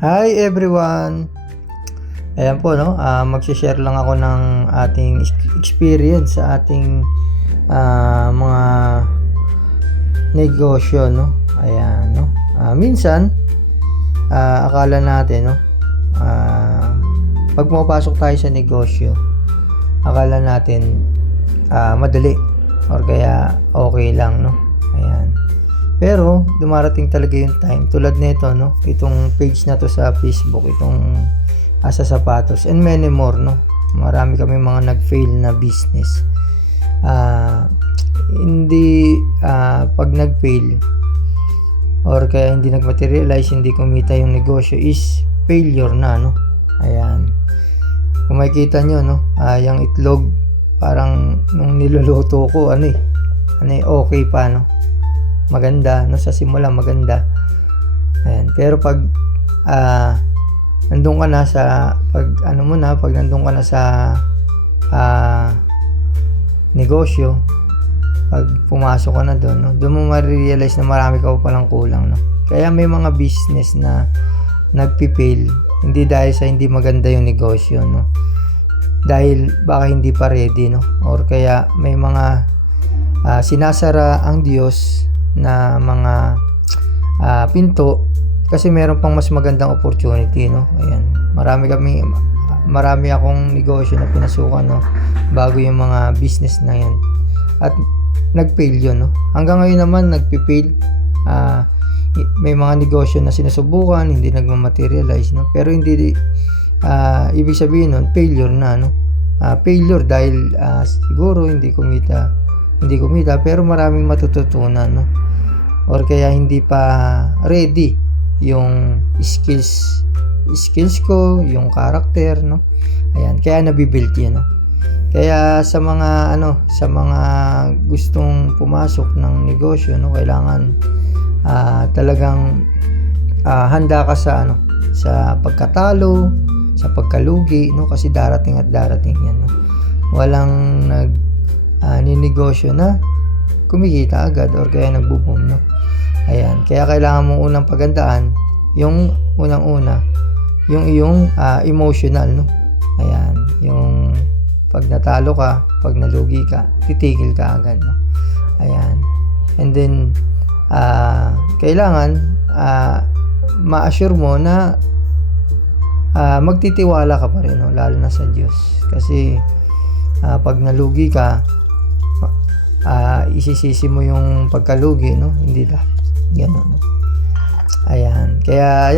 Hi everyone! Ayan po, no? Mag-share lang ako ng ating experience sa ating mga negosyo, no? Ayan, no? Minsan, akala natin, no? Pag pumapasok tayo sa negosyo, akala natin madali or kaya okay lang, no? Ayan. Pero dumarating talaga yung time tulad nito, no, itong page na to sa Facebook, itong sa sapatos and many more, no. Marami kami mga nag-fail na business. Hindi pag nag-fail or kaya hindi nag-materialize, hindi kumita yung negosyo is failure na, no. Ayan. Kung makikita nyo, no, yung itlog parang nung niluluto ko okay pa, no. Maganda, no, sa simula maganda. Ayan, pero pag nandun ka na sa pag nandun ka na sa negosyo, pag pumasok ka na doon, no, doon mo ma-realize na marami ka pa palang kulang, no. Kaya may mga business na nagpi-fail hindi dahil sa hindi maganda yung negosyo, no. Dahil baka hindi pa ready, no, or kaya may mga sinasara ang Diyos na mga pinto kasi meron pang mas magandang opportunity, no. Ayan, marami akong negosyo na pinasukan, no, bago yung mga business na yan at nag-fail yun, no. Hanggang ngayon naman nagpi-fail, may mga negosyo na sinusubukan hindi nagma-materialize, no, pero hindi ibig sabihin nun failure na, no. Failure dahil siguro hindi kumita pero maraming matututunan, no, or kaya hindi pa ready yung skills ko, yung character, no. Ayan, kaya nabibuild yun, no. Kaya sa mga gustong pumasok ng negosyo, no, kailangan talagang handa ka sa pagkatalo, sa pagkalugi, no, kasi darating yan, no. Walang ninegosyo na kumikita agad or kaya nagbo-boom, no. Ayan, kaya kailangan mong unang pagandaan yung unang-una yung iyong emotional, no. Ayan, yung pag natalo ka, pag nalugi ka, titigil ka agad, no. Ayan, and then kailangan ma-assure mo na magtitiwala ka pa rin, no, lalo na sa Diyos, kasi pag nalugi ka, isisisi mo yung pagkalugi, no, hindi dapat ganun, no. Ayan, kaya